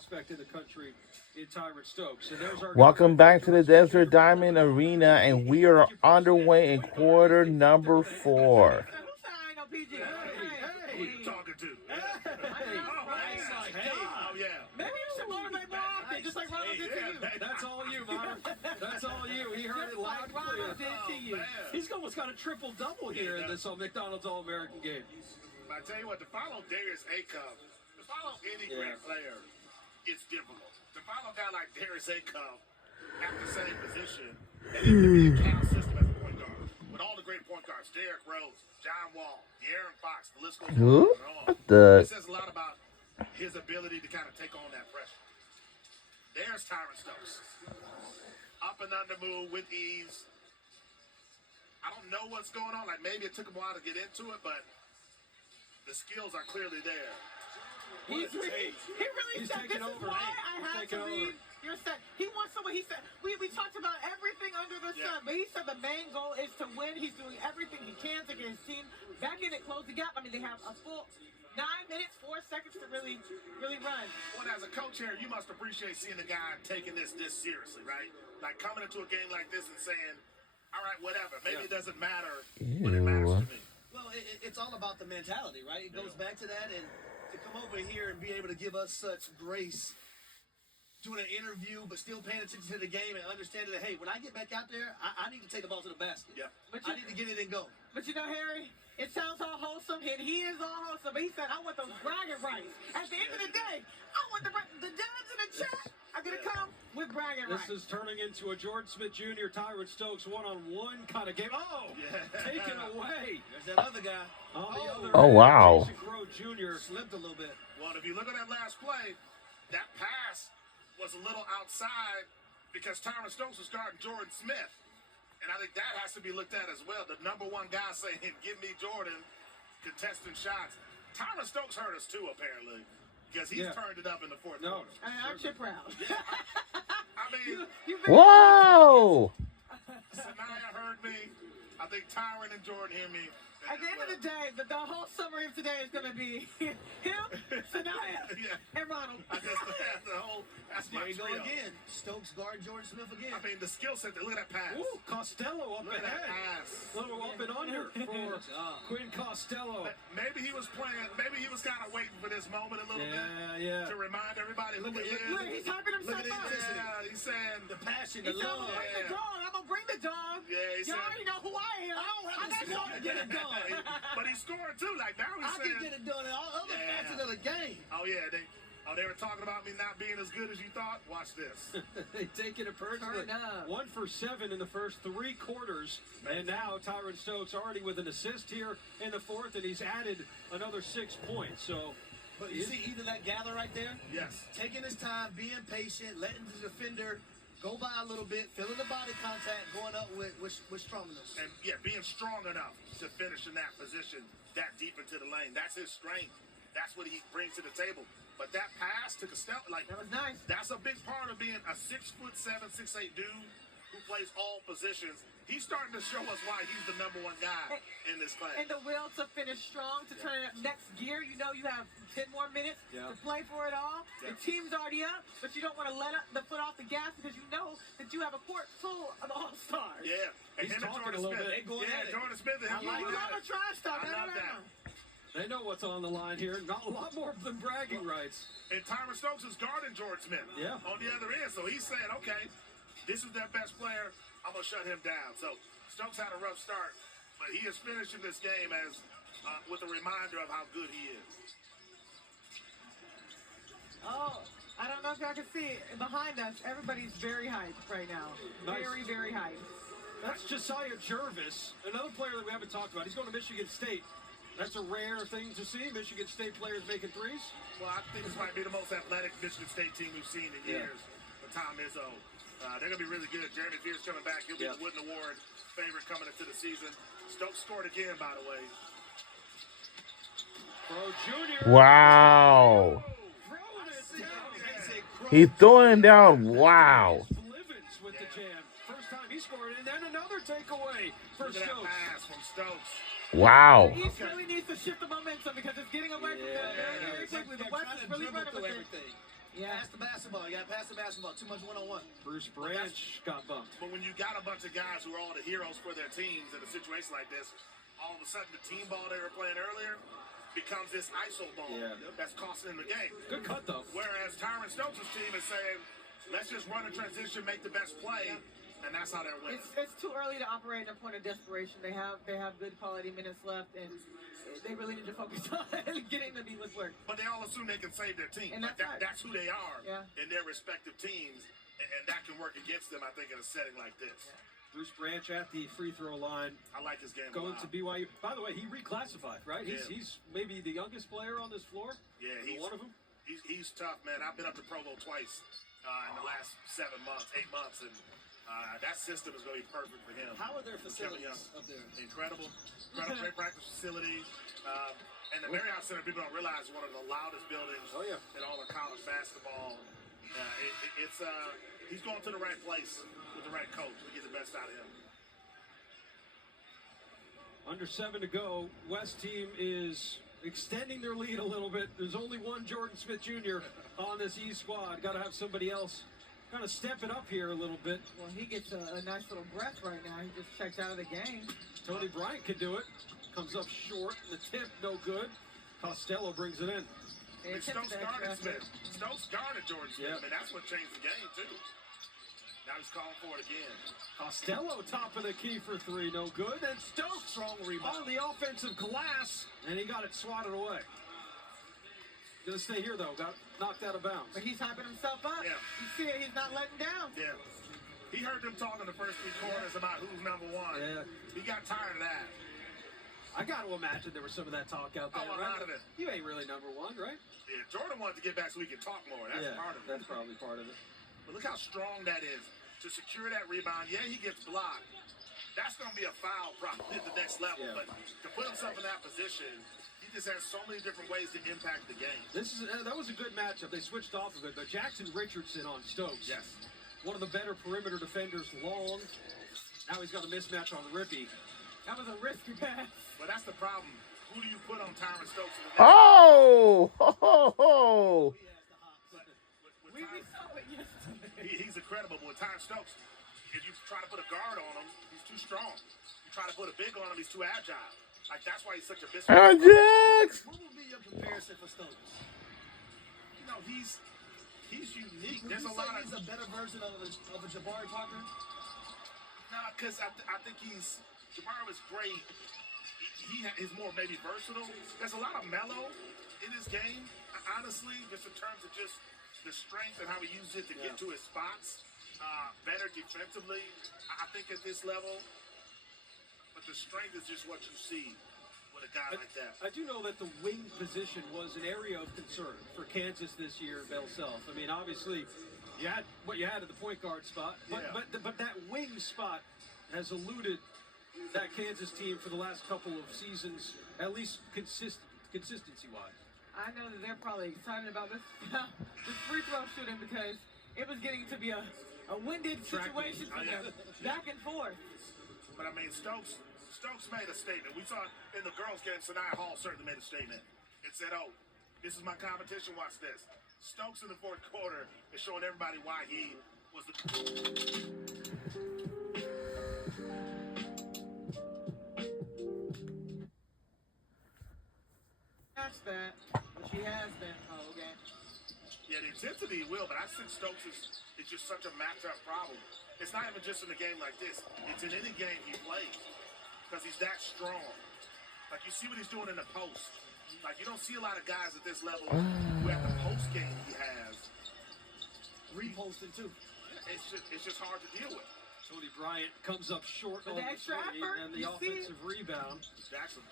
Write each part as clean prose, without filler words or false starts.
prospect in the country in Tyron Stokes. And there's our Welcome back to the Desert Diamond Arena, and we are underway in quarter number 4. PG. Hey, Who you talking to? Oh, yeah. Maybe you should motivate more often, just like Ronald did to you. that's all you, Myra. That's all you. He heard it loud and clear. Ronald did to you. He's almost got a triple-double here in this McDonald's All-American game. I tell you what, to follow Darius Acom, to follow any great player, it's difficult. To follow a guy like Darius Acom at the same position, and even to be a Cal system as a point guard, with all the great point guards, Derrick Rose, John Wall, De'Aaron Fox, the list goes on and on. It says a lot about his ability to kind of take on that pressure. There's Tyron Stokes. Up and under move with ease. I don't know what's going on. Like, maybe it took him a while to get into it, but the skills are clearly there. He really said, this is why I had to leave your set. He wants someone, he said, we talked about everything under the sun, but he said the main goal is to win. He's doing everything he can to get his team back in and close the gap. I mean, they have a full 9 minutes, 4 seconds to really run. Well, as a coach here, you must appreciate seeing the guy taking this seriously, right? Like coming into a game like this and saying, all right, whatever. Maybe it doesn't matter when it matters to me. Well, it's all about the mentality, right? It goes back to that, and to come over here and be able to give us such grace doing an interview, but still paying attention to the game and understanding that, hey, when I get back out there, I need to take the ball to the basket. Yeah. I need to get it and go. But you know, Harry, it sounds all wholesome, and he is all wholesome, but he said, I want those bragging rights. At the end of the day, I want the Devs in the chat are going to come with bragging rights. This is turning into a Jordan Smith Jr., Tyron Stokes one-on-one kind of game. Oh, taken away. There's that other guy. On the other Oh, end, wow. Jason Crow Jr. Slipped a little bit. Well, if you look at that last play, that pass was a little outside because Tyron Stokes was guarding Jordan Smith. And I think that has to be looked at as well. The number one guy saying, give me Jordan, contesting shots. Tyron Stokes hurt us too, apparently, because he's turned it up in the fourth quarter. Aren't you proud? I mean, Whoa! Sanaya heard me. I think Tyron and Jordan hear me. At the end of the day, the whole summary of today is going to be him, Sanaya, and Ronald. That's my There you go trio. again. Stokes guard Jordan Smith again. I mean, the skill set, look at that pass. Ooh, Costello up Look at that ahead. pass. Little up and under for Quinn Costello. Maybe he was playing, maybe he was kind of waiting for this moment a little bit to remind everybody, look at Look, he's hyping himself up. Yeah, he's saying The passion, He the said, I'm love. going to bring the dog. I'm going to bring the dog. Yeah, he Y'all said- already know who I am. I got something to get it done. but he scored too. Like now he's I saying, can get it done in all other facets of the game. oh yeah, they were talking about me not being as good as you thought. Watch this. They taking it personally. Turn up. 1 for 7 in the first 3 quarters. And now Tyron Stokes already with an assist here in the fourth, and he's added another 6 points. So, But you see, either that gather right there, Yes. taking his time, being patient, letting the defender go by a little bit, feeling the body contact, going up with strongness. And being strong enough to finish in that position that deep into the lane. That's his strength. That's what he brings to the table. But that pass took a step, like That was nice. that's a big part of being a 6'7", 6'8" dude who plays all positions. He's starting to show us why he's the number one guy in this class. And the will to finish strong, to turn it up next gear. You know you have 10 more minutes to play for it all. The team's already up, but you don't want to let the foot off the gas because you know that you have a court full of all-stars. Yeah. And He's him and talking Jordan a little Smith. bit. They going at it. Jordan Smith and him. You love a trash talk. I love that. they know what's on the line here. Not a lot more than bragging rights. And Tyron Stokes is guarding Jordan Smith on the other end. So he's saying, okay, this is their best player. I'm going to shut him down. So Stokes had a rough start, but he is finishing this game as with a reminder of how good he is. Oh, I don't know if y'all can see it. Behind us, everybody's very hyped right now. Nice. Very, very hyped. That's Josiah Jervis, another player that we haven't talked about. He's going to Michigan State. That's a rare thing to see, Michigan State players making threes. Well, I think this might be the most athletic Michigan State team we've seen in years with Tom Izzo. They're going to be really good. Jeremy Pierce coming back. He'll be the Wooden Award favorite coming into the season. Stokes scored again, by the way. Crow Jr. Wow. Throwing it down. He's throwing down. Wow. Livens with the jam. First time he scored, and then another takeaway for Look at that Stokes. pass from Stokes. Wow. The East really needs to shift the momentum because it's getting away from them very, very quickly. The West is really running with it. Yeah. Pass the basketball. You got to pass the basketball. Too much one-on-one. Bruce Branch got bumped. But when you got a bunch of guys who are all the heroes for their teams in a situation like this, all of a sudden the team ball they were playing earlier becomes this ISO ball that's costing them the game. Good cut, though. Whereas Tyron Stokes' team is saying, let's just run a transition, make the best play, and that's how they're winning. It's too early to operate in a point of desperation. They have good quality minutes left, and they really need to focus on getting the defense work. But they all assume they can save their team. And That's who they are Yeah. in their respective teams, and that can work against them, I think, in a setting like this. Bruce Branch at the free throw line. I like his game a Going lot. to BYU. By the way, he reclassified, right? Yeah. He's maybe the youngest player on this floor. Yeah, One of them. He's tough, man. I've been up to Provo twice in the last 8 months, and that system is going to be perfect for him. How are their facilities up there? Incredible great practice facility. And the Marriott Center, people don't realize, is one of the loudest buildings in all of college basketball. He's going to the right place with the right coach to get the best out of him. Under 7 to go. West team is extending their lead a little bit. There's only one Jordan Smith Jr. on this East squad. Got to have somebody else kind of step it up here a little bit. Well, he gets a nice little breath right now. He just checked out of the game. Tony Bryant could do it. Comes up short. The tip, no good. Costello brings it in. They And attempted Stokes that guarded extra Smith. effort. Stokes guarded Jordan Smith. Yeah. I mean, that's what changed the game, too. Now he's calling for it again. Costello top of the key for 3, no good. And Stokes Strong rebound. on the offensive glass, and he got it swatted away. Gonna stay here though. Got knocked out of bounds. But he's hyping himself up. Yeah. You see it, he's not letting down. Yeah. He heard them talking the first 3 quarters about who's number 1. Yeah. He got tired of that. I got to imagine there was some of that talk out there. Oh, a right? lot of it. You ain't really number 1, right? Yeah, Jordan wanted to get back so he could talk more. That's part of it. That's probably part of it. But look how strong that is to secure that rebound. Yeah, he gets blocked. That's going to be a foul probably at the next level. Yeah. But to put himself in that position, he just has so many different ways to impact the game. That was a good matchup. They switched off of it, but Jackson Richardson on Stokes. Yes. One of the better perimeter defenders, long. Now he's got a mismatch on Rippy. That was a risky pass. But that's the problem. Who do you put on Tyron Stokes in the next? Oh! Ho, ho, ho. With We Tyron- saw it yesterday. he's incredible. But with Tyron Stokes, if you try to put a guard on him, he's too strong. You try to put a big on him, he's too agile. Like, that's why he's such a mismatch. Ajax! What would be your comparison for Stokes? You know, he's unique. Would There's you a lot say of he's a better version of a Jabari Parker? no, because I think Jabari was great. He is more maybe versatile. There's a lot of mellow in his game, honestly, just in terms of just the strength and how he uses it to get to his spots. Better defensively, I think at this level. But the strength is just what you see with a guy like that. I do know that the wing position was an area of concern for Kansas this year, Bell Self. I mean, obviously, you had what you had at the point guard spot, but Yeah. but that wing spot has eluded that Kansas team for the last couple of seasons, at least consistency-wise. I know that they're probably excited about this free throw shooting because it was getting to be a winded situation for them. Back and forth. But I mean, Stokes made a statement. We saw in the girls' game, Sanaya Hall certainly made a statement. It said, "Oh, this is my competition. Watch this." Stokes in the fourth quarter is showing everybody why he was the. That's that, but she has been. Oh, okay. Yeah, the intensity he will, but I think Stokes is just such a matchup problem. It's not even just in a game like this. It's in any game he plays because he's that strong. Like, you see what he's doing in the post. Like, you don't see a lot of guys at this level who at the post game he has. Reposted too. It's just hard to deal with. Tony Bryant comes up short But on the the extra three effort, and the you see? offensive rebound. Jackson.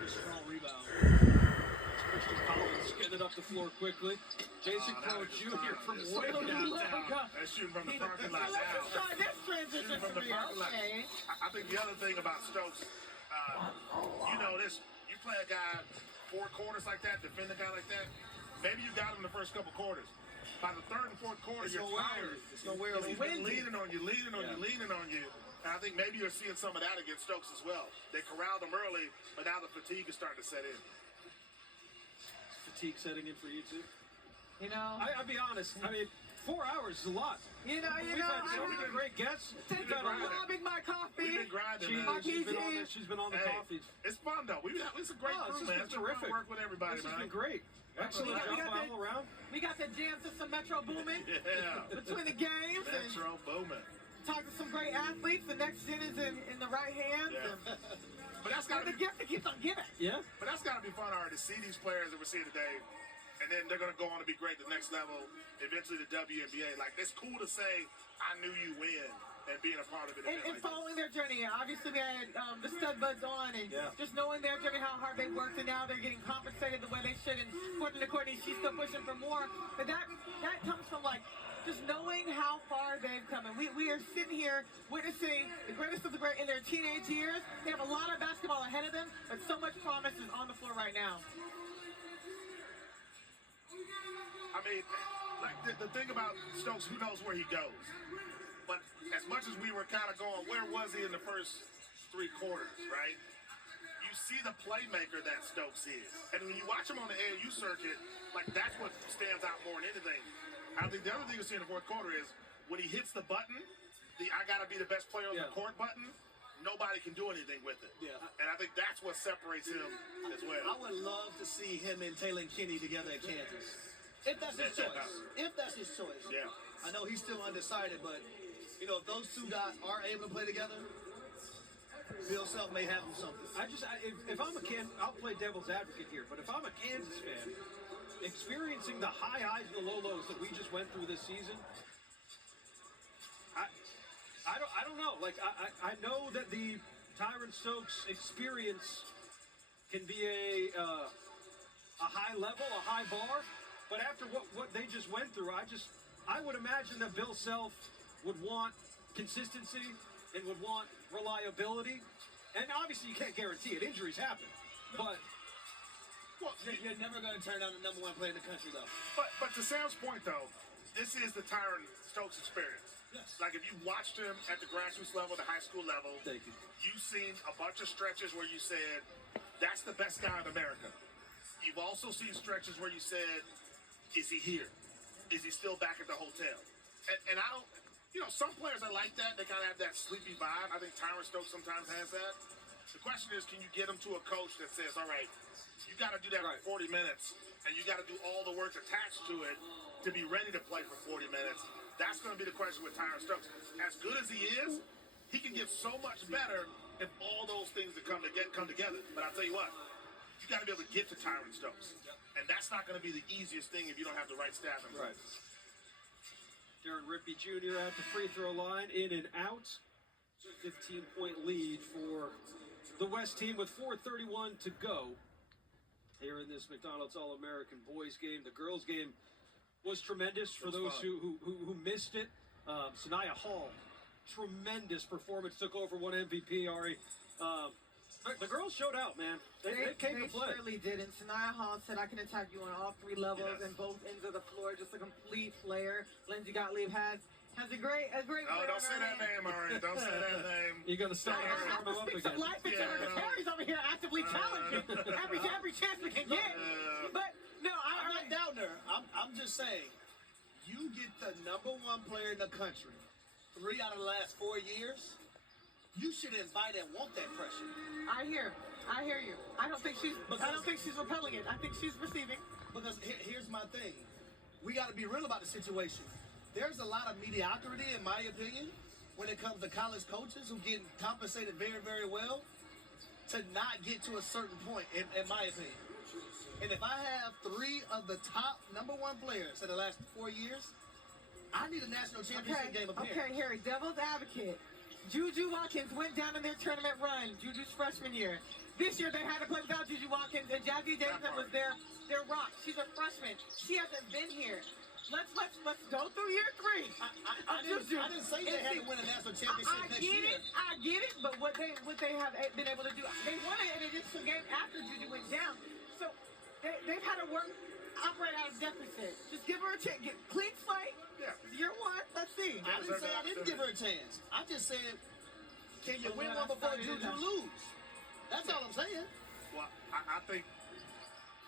Good strong rebound. Christian Collins getting it up the floor quickly. Jason that Crowe was Jr. from just way fine. downtown. They're shooting from the So parking lot let's now. just try this transition Shooting from for the me. parking lot. Okay. I think the other thing about Stokes, you know this, you play a guy 4 quarters like that, defend a guy like that, maybe you got him the first couple quarters. By the third and fourth quarter, It's you're gonna wear on tired. you. It's gonna wear on He's you. been leaning on you. And I think maybe you're seeing some of that against Stokes as well. They corralled him early, but now the fatigue is starting to set in. fatigue setting in for you too? You know, I'll be honest. I mean, 4 hours is a lot. we've We've had so many great guests. Thank We've you had for a lot. robbing my coffee. We've been grinding, She's man. she's been on the Hey, coffees. it's fun though. It's a great Oh, it's crew, just man. been It's been fun terrific. to work with everybody, This has man. been great. Excellent We got job the- all around. We got the jam system Metro booming Yeah. between the games and Metro booming. talking to some great athletes. The next gen is in the right hands. Yeah. And, But that's gotta the be, gift that keeps on giving. Yeah. but that's gotta be fun, Ari, to see these players that we're seeing today, and then they're gonna go on to be great at the next level, eventually the WNBA. Like, it's cool to say, I knew you win, and being a part of it. And following their journey. Obviously, we had the stud buds on, and Yeah. just knowing their journey, how hard they worked, and now they're getting compensated the way they should. And according to Courtney, she's still pushing for more. But that comes from like just knowing how far they've come. And we are sitting here witnessing the greatest of the great in their teenage years. They have a lot of basketball ahead of them, but so much promise is on the floor right now. I mean, like the thing about Stokes, who knows where he goes? But as much as we were kind of going, where was he in the first 3 quarters, right? You see the playmaker that Stokes is. And when you watch him on the AAU circuit, like that's what stands out more than anything. I think the other thing you see in the fourth quarter is when he hits the button, the I gotta be the best player on the court button, nobody can do anything with it. Yeah. And I think that's what separates him as well. I would love to see him and Taylor Kinney together at Kansas. If that's his choice. If that's his choice. Yeah. I know he's still undecided, but you know, if those two guys are able to play together, Bill Self may have him something. If I'm a Kansas, I'll play devil's advocate here, but if I'm a Kansas fan, experiencing the high highs and the low lows that we just went through this season, I don't know. Like I know that the Tyron Stokes experience can be a high level, a high bar, but after what they just went through, I would imagine that Bill Self would want consistency and would want reliability. And obviously you can't guarantee it. Injuries happen. But Well, You're never going to turn down the #1 player in the country, though. But to Sam's point, though, this is the Tyron Stokes experience. Yes. Like, if you watched him at the grassroots level, the high school level, Thank you. you've seen a bunch of stretches where you said, that's the best guy in America. You've also seen stretches where you said, is he here? Is he still back at the hotel? And I don't, you know, some players are like that. They kind of have that sleepy vibe. I think Tyron Stokes sometimes has that. The question is, can you get him to a coach that says, all right, you got to do that for 40 minutes, and you got to do all the work attached to it to be ready to play for 40 minutes. That's going to be the question with Tyron Stokes. As good as he is, he can get so much better if all those things that come together. But I'll tell you what, you got to be able to get to Tyron Stokes. And that's not going to be the easiest thing if you don't have the right staff in place. Darren Rippey Jr. at the free throw line, in and out. 15-point lead for the West team with 4:31 to go here in this McDonald's All-American boys game. The girls game was tremendous for those who missed it. Sanaya Hall, tremendous performance, took over, one MVP, Ari. The girls showed out, man. They came to play. They surely did. And Sanaya Hall said, I can attack you on all 3 levels Yes. and both ends of the floor. Just a complete player. Lindsay Gottlieb has a great Oh, player don't on say her that hand. name, Ari. Don't say that name. You're going to start I have him to up speak again. some life into her. Yeah. Terry's over here actively challenging every chance we can get. But no, I'm not doubting her. I'm just saying, you get the #1 player in the country 3 out of the last 4 years, you should invite and want that pressure. I hear you. I don't think she's repelling it. I think she's receiving. Because here's my thing. We got to be real about the situation. There's a lot of mediocrity, in my opinion, when it comes to college coaches who get compensated very, very well to not get to a certain point, in my opinion. And if I have 3 of the top #1 players in the last 4 years, I need a national championship game appearance. Okay, Harry, devil's advocate. Juju Watkins went down in their tournament run, Juju's freshman year. This year they had to play without Juju Watkins, and Jazzy Davidson was their rock. She's a freshman. She hasn't been here. Let's go through year 3. I didn't say they had to win a national championship next year. I get it, but what they have been able to do, they won it in an additional game after Juju went down. So they've had to operate out of deficit. Just give her a chance. Clean slate. Yeah. Year 1. Let's see. I didn't say I didn't give her a chance. I just said, can you win one before Juju lose? That's all I'm saying. Well, I think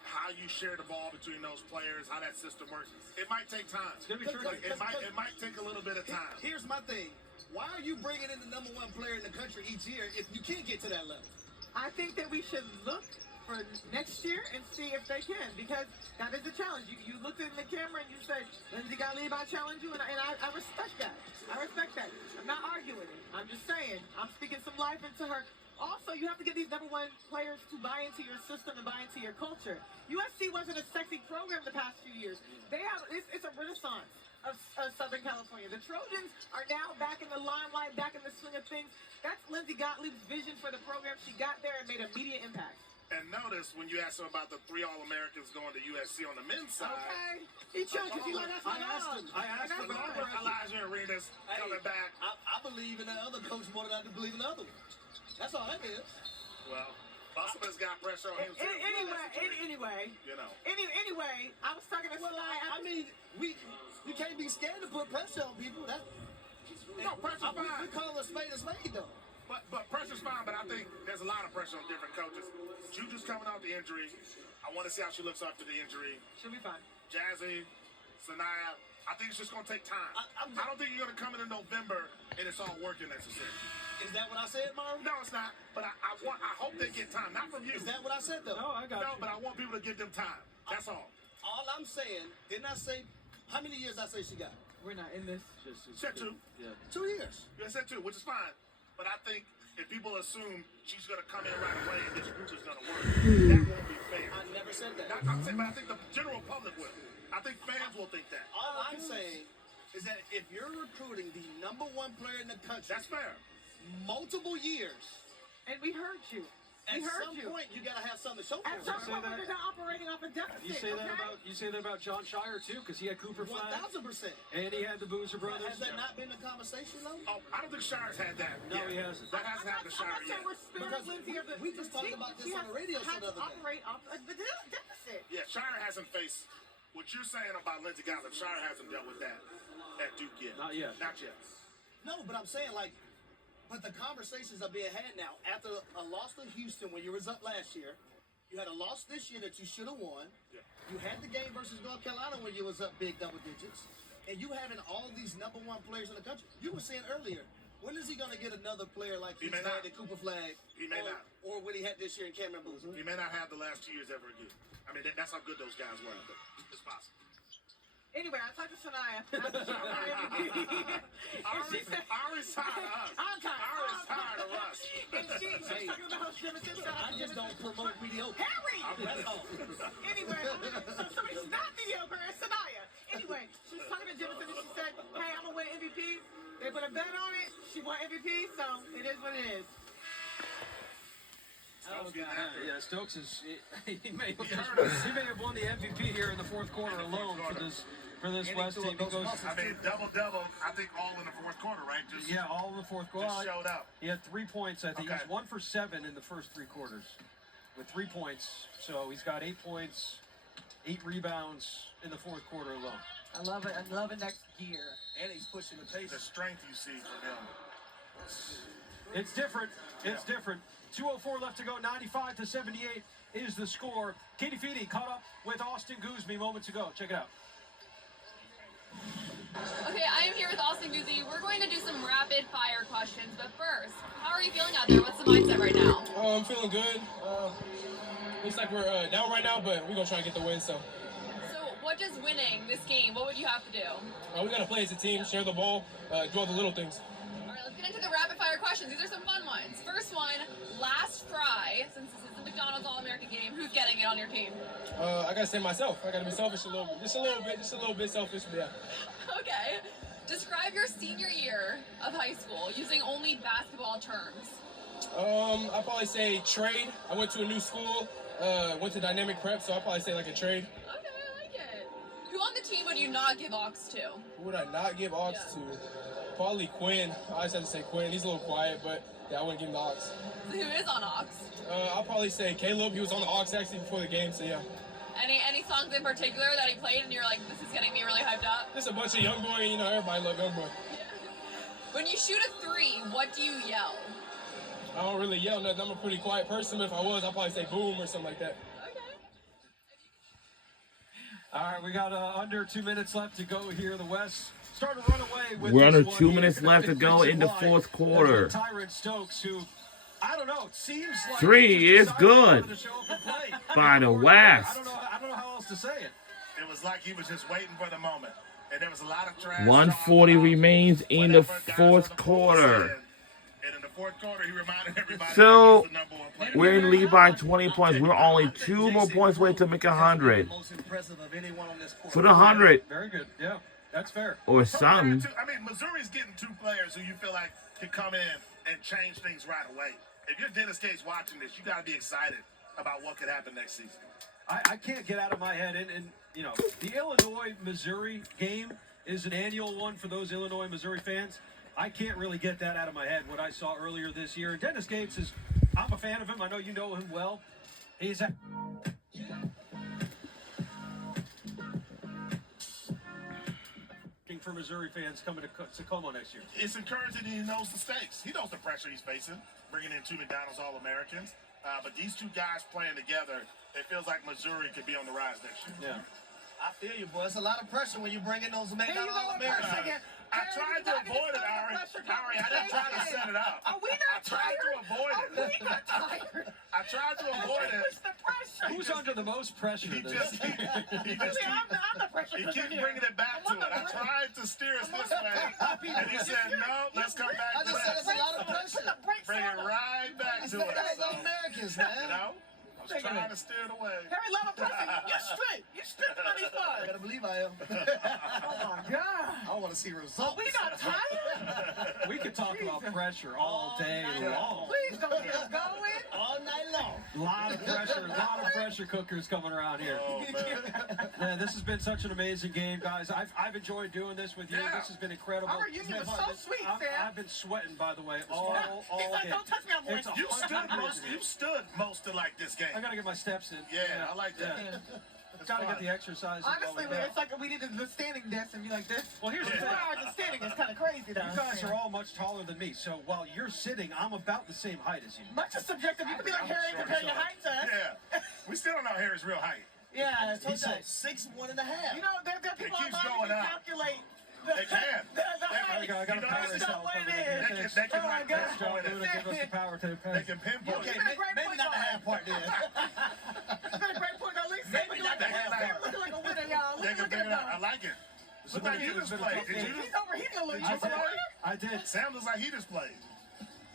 how you share the ball between those players, how that system works. It might take time. It's gonna be tricky. It might take a little bit of time. Here's my thing. Why are you bringing in the number one player in the country each year if you can't get to that level? I think that we should look for next year and see if they can, because that is a challenge. You looked in the camera and you said, Lindsey Gottlieb, I challenge you, and I respect that. I respect that. I'm not arguing it. I'm just saying, I'm speaking some life into her. Also, you have to get these number one players to buy into your system and buy into your culture. USC wasn't a sexy program the past few years. It's a renaissance of Southern California. The Trojans are now back in the limelight, back in the swing of things. That's Lindsey Gottlieb's vision for the program. She got there and made immediate impact. And notice when you asked him about the 3 All-Americans going to USC on the men's side. Okay. He chose because he let us know. I asked him about Elijah Arenas coming back. I believe in the other coach more than I do believe in the other one. That's all that is. Well, Busselman's got pressure on him too. Anyway, You know. Anyway, I was talking to Salai. I mean, you can't be scared to put pressure on people. No, pressure's fine. We call a spade though. But pressure's fine, but I think there's a lot of pressure on different coaches. Juju's coming off the injury. I want to see how she looks after the injury. She'll be fine. Jazzy, Sanaya, I think it's just going to take time. I don't think you're going to come in November and it's all working necessarily. Is that what I said, Marvin? No, it's not. But I hope they get time. Not from you. Is that what I said, though? No, I got you. But I want people to give them time. That's all. All I'm saying, didn't I say, how many years I say she got? We're not in this. Said 2. Yeah. 2 years. You said 2, which is fine. But I think if people assume she's going to come in right away and this group is going to work, that won't be fair. I never said that. I'm saying, but I think the general public will. I think fans will think that. All I'm saying is that if you're recruiting the number one player in the country, That's fair. multiple years, And we heard you. at We heard some you. point you gotta have something to show At for some it. point, they're not operating off a deficit. You say that okay? about John Shire too, because he had Cooper Flag 1,000%. and he had the Boozer brothers. Has that not been the conversation though? Oh, I don't think Shire's had that. No, yet. he hasn't. That hasn't happened to Shire I'm not yet. saying we're sparing Because Lindsey of the we just talked she- about this she on has the radio show had the to other day. operate off a deficit. Yeah, Shire hasn't faced what you're saying about Lindsey Gottlieb. Shire hasn't dealt with that at Duke yet. Not yet. Not yet. No, but I'm saying but the conversations are being had now. After a loss to Houston when you was up last year, you had a loss this year that you should have won. Yeah. You had the game versus North Carolina when you was up big double digits. And you having all these number one players in the country. You were saying earlier, when is he going to get another player like He he's may had not. at Cooper Flag? He may not. Or what he had this year in Cameron Boozer? He may not have the last 2 years ever again. I mean, that's how good those guys were. But it's possible. Anyway, I talked to Sanaya. After she won her MVP. And she said, Ari's tired of us. I'm tired. Ari's tired of us. And she's talking about Jimison. I just don't promote mediocre. Harry! That's all. Anyway, so somebody's not mediocre, it's Sanaya. Anyway, she was talking to Jimison and she said, hey, I'm going to win MVP. They put a bet on it. She won MVP, so it is what it is. Stokes getting after it. Yeah, Stokes he may have won the MVP here in the fourth quarter alone for this West team. He goes, I mean, double-double, I think all in the fourth quarter, right? Just all in the fourth quarter. Just showed up. He had 3 points, I think. Okay. He's 1 for 7 in the first 3 quarters with 3 points. So he's got 8 points, 8 rebounds in the fourth quarter alone. I love it. I love it next gear. And he's pushing the pace. The strength you see from him. It's different. It's different. 2:04 left to go. 95-78 is the score. Katie Feedy caught up with Austin Guzmi moments ago. Check it out. Okay, I am here with Austin Guzzi. We're going to do some rapid fire questions, but first, how are you feeling out there? What's the mindset right now? I'm feeling good. Looks like we're down right now, but we're going to try and get the win. So What does winning this game, what would you have to do? we got to play as a team, share the ball, do all the little things. All right, let's get into the rapid fire questions. These are some fun ones. First one, last fry, since this is the McDonald's All-American game, who's getting it on your team? I got to say myself. I got to be selfish a little bit. Just a little bit selfish, but yeah. Okay. Describe your senior year of high school using only basketball terms. I'll probably say trade. I went to a new school, went to dynamic prep, so I'll probably say like a trade. Okay, I like it. Who on the team would you not give aux to? Who would I not give aux to? Probably Quinn. I just have to say Quinn. He's a little quiet, but yeah, I wouldn't give him the aux. So who is on aux? I'll probably say Caleb. He was on the aux actually before the game, so yeah. Any songs in particular that he played and you're like, this is getting me really hyped up? Just a bunch of young boy, everybody love young boy. When you shoot a 3, what do you yell? I don't really yell nothing. I'm a pretty quiet person, but if I was, I'd probably say boom or something like that. Okay. If All right, we got under 2 minutes left to go here in the West. Start to run away with We're this under one 2 here. minutes left to go in the fourth quarter. Tyrant Stokes, who, I don't know, it seems like Three he just is decided good to show up and play. by the West. I don't know how else to say it. It was like he was just waiting for the moment. And there was a lot of trash. 140 remains in the Whatever guys fourth on the floor quarter. said. And in the fourth quarter, he reminded everybody So, that he's the number one player. we're in the lead by 20 points. We're only 2 more points away to make 100. Most impressive of anyone on this court. For the 100 Very good. Yeah, that's fair. or something. I mean, Missouri's getting 2 players who you feel like can come in and change things right away. If you're Dennis Gates watching this, you got to be excited about what could happen next season. I can't get out of my head. And you know, the Illinois-Missouri game is an annual one for those Illinois-Missouri fans. I can't really get that out of my head, what I saw earlier this year. And Dennis Gates is, I'm a fan of him. I know you know him well. He's for Missouri fans coming to Como next year. It's encouraging he knows the stakes. He knows the pressure he's facing, bringing in 2 McDonald's All-Americans. But these 2 guys playing together, it feels like Missouri could be on the rise next year. Yeah. I feel you, boy. It's a lot of pressure when you bring in those There you McDonald's go with pressure All-Americans. again. I tried to avoid it, Ari. Ari, I didn't try to set it up. Are we I not tried to tired? avoid Are it. we not tired? I tried to avoid it. What's the pressure? Who's under the most pressure? He this? just, he just I'm the pressure he cooker keeps here. bringing it back to I'm on it. I the tried to steer us this way, and he said, no, let's come back I to just said it's a lot of this. pressure. Bring it right back It's to the us. guys So, Americans, you man. know, I was trying to steer it away. Harry, lot of pressure. You're straight. You're straight on these I guys. better believe I am. Oh my God. I want to see Are results. we not tired? We could talk about pressure all day long. Please don't get us going. All night long. A lot of pressure cookers coming around here. Oh, man. Man, this has been such an amazing game, guys. I've enjoyed doing this with you. Yeah. This has been incredible. Our reunion was so sweet, Sam. I've been sweating, by the way, all He's like, game. don't touch me, I'm It's moist. You stood most of like this game. I gotta get my steps in. Yeah, I like that. Yeah. It's Gotta fun. get the exercise. in Honestly, while we're it's like we needed the standing desk and be like this. Well, here's the 2 thing. hours of standing is kind of crazy, though. You guys are all much taller than me, so while you're sitting, I'm about the same height as you. Much is subjective. You could be like I'm Harry short, comparing your short. height to us. Yeah. We still don't know Harry's real height. Yeah, it's He's okay. 6'1.5". You know, there are people keeps online going who can up. calculate the They can. the height. I gotta You know, power this is myself what over it there. is. Thanks. They can Oh, my like God. John pinpoint Luna, it. give us the power to They can pinpoint Okay, it. maybe not the half part then. It's been a great point. At least Maybe not the half Sam looking like a winner, y'all. They can Look figure at it out. I him. like it. Look like he just played. Did you? He's overheating a little. Did you You see play? that? I did. Sam looks like he just played.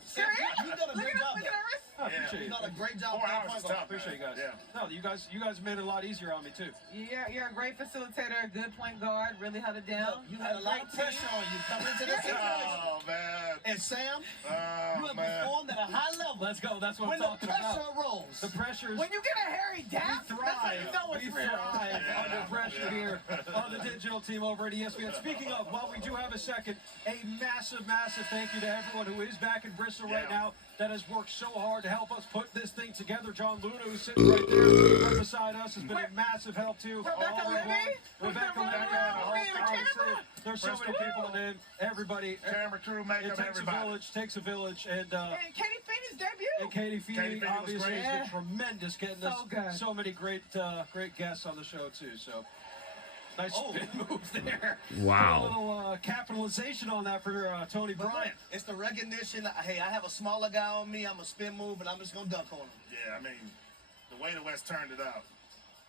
Serious? You've done a Look great at job. him. Look at her wrist. I appreciate You've you. done a great job. 4 hours is tough. Appreciate you guys. Yeah. No, you guys made it a lot easier on me too. You're a great facilitator, a good point guard, really held it down. You had a lot of pressure on you coming into this situation. Oh man. And Sam, you Oh have man. performed at a high level. Let's go. That's what When I'm the talking pressure about. rolls. The pressure is. When you get a hairy We dap, that's how you know thrive. it's We real. thrive Yeah. under pressure here on the digital team over at ESPN. Speaking of, while we do have a second, a massive thank you to everyone who is back in Bristol right Yeah. now that has worked so hard to help us put this thing together. John Luna, who's sitting right there right beside us, has been a massive help too. Rebecca All Libby? along. Rebecca Who's been Libby, running around with me and the obviously, camera? there's so many people in it. Everybody. Camera crew, It makeup, takes a everybody. village, and And Katie Feeney's debut. and Katie Feeney Katie Feeney was obviously great. has been tremendous, getting So us good. so many great guests on the show too. So nice spin moves there. Wow. A little capitalization on that for Tony Bryant. It's the recognition. Hey, I have a smaller guy on me. I'm a spin move, and I'm just gonna dunk on him. Yeah, I mean, the way the West turned it out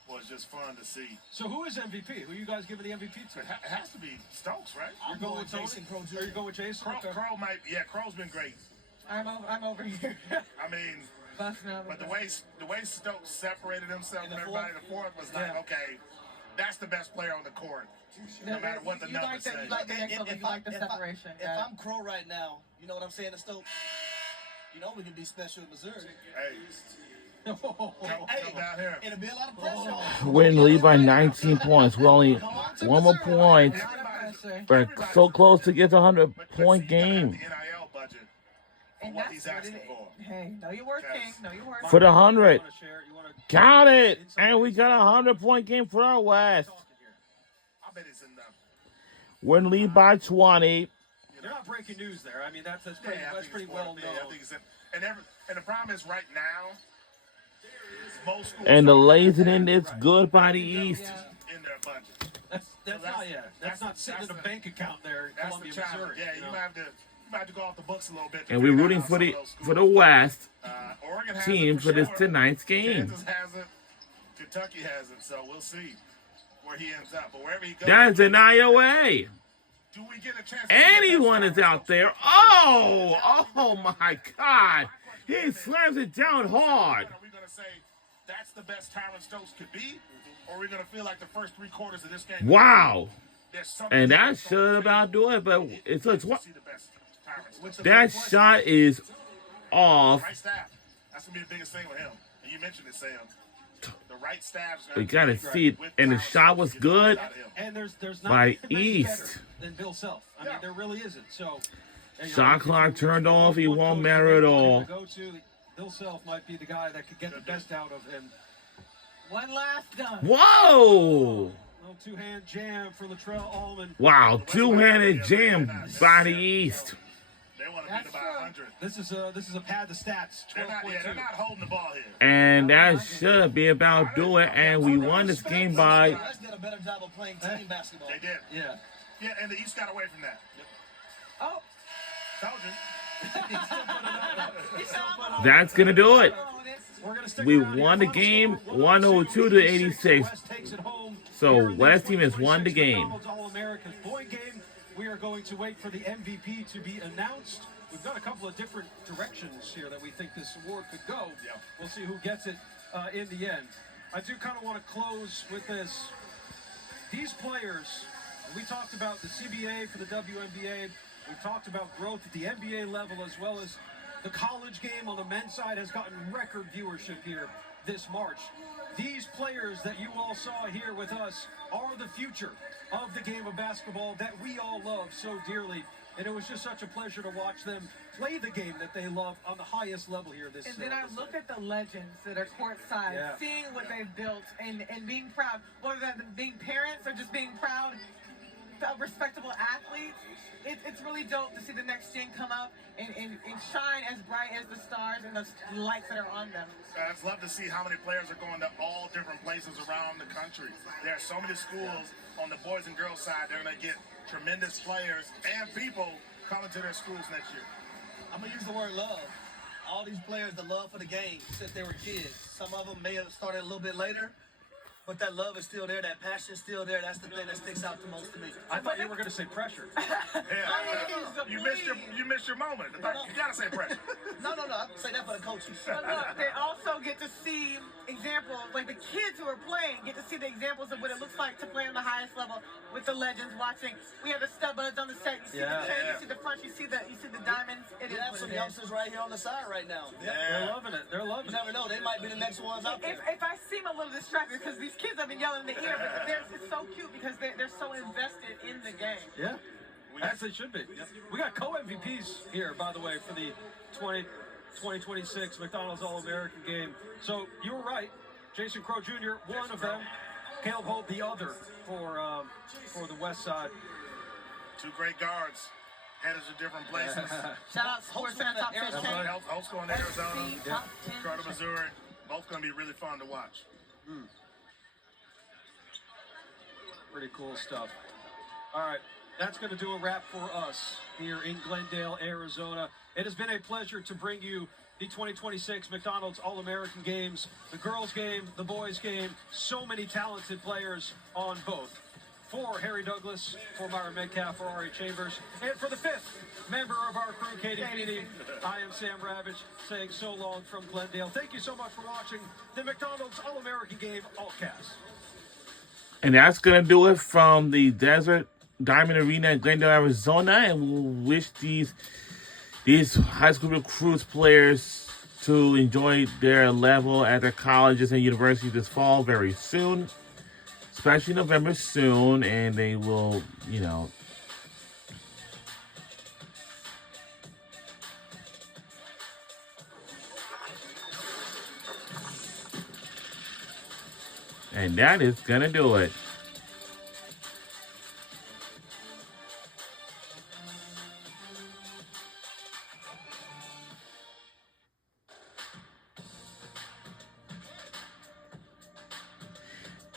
was just fun to see. So who is MVP? Who you guys giving the MVP to? It has to be Stokes, right? You're going with Tony? Jason Crow Jr. Or you going with Jason? Crow, Okay. Crow might, yeah, Crow's been great. I'm over here. I mean, Busting out but with the way Stokes separated himself In from the everybody in the fourth was like, Yeah. okay, that's the best player on the court, no matter what the You like numbers that- say. you like the next level, you like the If I- separation. If I'm Crow right now, you know what I'm saying to Stokes? You know we can be special in Missouri. Hey, come down here. It'll be a lot of pressure on us. We're in the lead by 19 points. We're only one more point. We're so close to get the 100-point game. The NIL budget for And what that's he's what asking it is. for. Hey, know your worth, King. Know your worth. For the 100. You wanna share? You wanna Count it. And we got a 100-point game for our West. talking here? I bet it's enough. We're in the lead by 20. You're not breaking news there. I mean, that's pretty, Yeah, I that's think pretty it's well more than- I known. think it's and the problem is right now, most schools And the are lazy end is good by the East. in their budget. That's that's- not That's not sitting that's in a the- bank account there in That's Columbia, the challenge. Missouri. Yeah, you you know? might have to go off the books a little bit. to And we're figure rooting out for some the of those for the schools. West Oregon has team it for this sure. tonight's game. Kansas has it. Kentucky has it. So we'll see where he ends up. But wherever he goes, That's an IOA. do we get a chance? Anyone is out there. Oh my God. He slams it down hard. Are we going to say that's the best Tyron Stokes could be? Or are we going to feel like the first 3 quarters of this game? Wow. There's something And that that's should on about do it, but it's to what see the best Tyron Stokes. that shot is off. Right staff. That's going to be the biggest thing with him. And you mentioned it, Sam. The right staff's You gotta see it, and the shot was good. And there's not By many East. better than Bill Self. I mean, there really isn't. So, Shot if clock you- turned if you off, he want won't coach matter at to all. Go to, Bill Self might be the guy that could get the best out of him. One last done. Whoa! Little two-hand jam for Latrell Allman. Wow, two-handed jam by the East. They want to That's beat about true. 100. This is a pad the stats. They're not 12.2. holding the ball here. And that should be about do it. And we won this game by The West did a better job of playing team basketball. They did. Yeah. Yeah, and the East got away from that. Oh, Told you. he said I'm a- that's gonna do it. We're gonna stick We around here. won the Final game, score, 102 to 86. West takes it home So here in the West team has won the 2026 game. McDonald's All-American boy game. We are going to wait for the MVP to be announced. We've got a couple of different directions here that we think this award could go. Yeah. We'll see who gets it in the end. I do kind of want to close with this. These players, we talked about the CBA for the WNBA. We've talked about growth at the NBA level, as well as the college game on the men's side has gotten record viewership here this March. These players that you all saw here with us are the future of the game of basketball that we all love so dearly. And it was just such a pleasure to watch them play the game that they love on the highest level here this And then I this look at the legends that are courtside, Yeah. seeing what they've built and being proud, whether that's being parents or just being proud of respectable athletes. It's really dope to see the next gen come up and shine as bright as the stars and the lights that are on them. I'd love to see how many players are going to all different places around the country. There are so many schools on the boys and girls side. They're going to get tremendous players and people coming to their schools next year. I'm gonna use the word love. All these players, the love for the game since they were kids. Some of them may have started a little bit later, but that love is still there. That passion is still there. That's the thing that sticks out the most to me. I thought you were going to say pressure. Yeah, you missed your moment. You gotta say pressure. No. I say that for the coaches. But look, they also get to see examples, like the kids who are playing get to see the examples of what it looks like to play on the highest level with the legends watching. We have the stud buds on the set. You see Yeah. the chain, you see the front, you see the diamonds. It You is have what some it is. youngsters right here on the side right now. They're loving it. They're You loving it. never know. They might be the next ones out there. If I seem a little distracted because these kids have been yelling in the ear, but it's so cute because they're so invested in the game. Yeah, as they should be. We got co-MVPs here, by the way, for the 2026 McDonald's All-American game. So you were right. Jason Crow Jr., one of them. Caleb Holt, the other, for the West Side. Two great guards, headed to different places. Shout out Sports Center Top 10. That's right. Holt's going to Arizona, Top 10. Carter, Missouri. Both going to be really fun to watch. Pretty cool stuff. All right, that's going to do a wrap for us here in Glendale, Arizona. It has been a pleasure to bring you the 2026 McDonald's All-American Games, the girls' game, the boys' game. So many talented players on both. For Harry Douglas, for Myron Metcalf, for Ari Chambers, and for the fifth member of our crew, Katie Feeney, I am Sam Ravage, saying so long from Glendale. Thank you so much for watching the McDonald's All-American Game Allcast. And that's going to do it from the Desert Diamond Arena in Glendale, Arizona. And we'll wish these high school recruits players to enjoy their level at their colleges and universities this fall very soon. Especially November soon. And they will, and that is going to do it.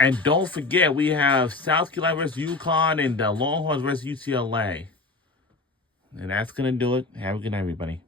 And don't forget, we have South Carolina versus UConn and the Longhorns versus UCLA. And that's going to do it. Have a good night, everybody.